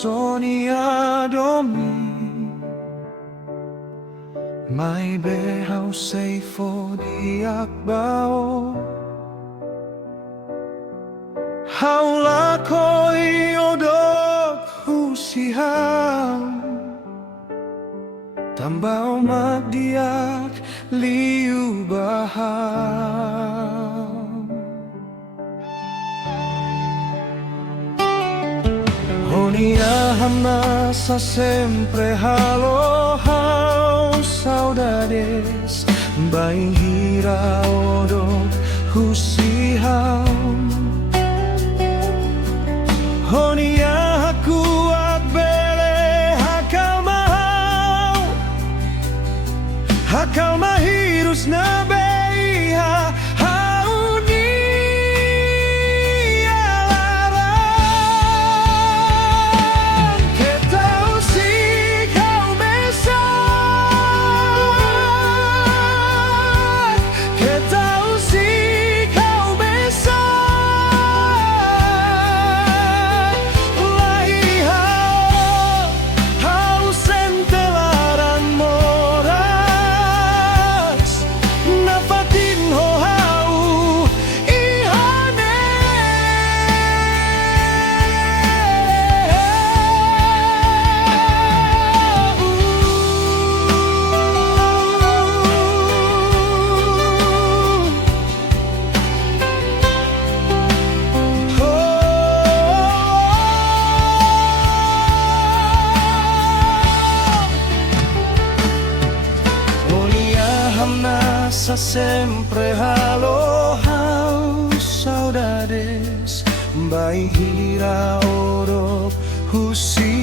sonia domin Maibé hau seifo diak bao hau lakoi odok husi hau Tanba magdiak liu bahau Honia hamnasa sempre halo hau saudades Bainhira odok husi hau Honia hakuak bele Hakalma hirus nebé laran Keta husik hau mesak Keta husik hau mesak Lahi hau sente laran moras nafatin hau ihane Honia hamnasa sempre halo hau saudades Bainhira odok husi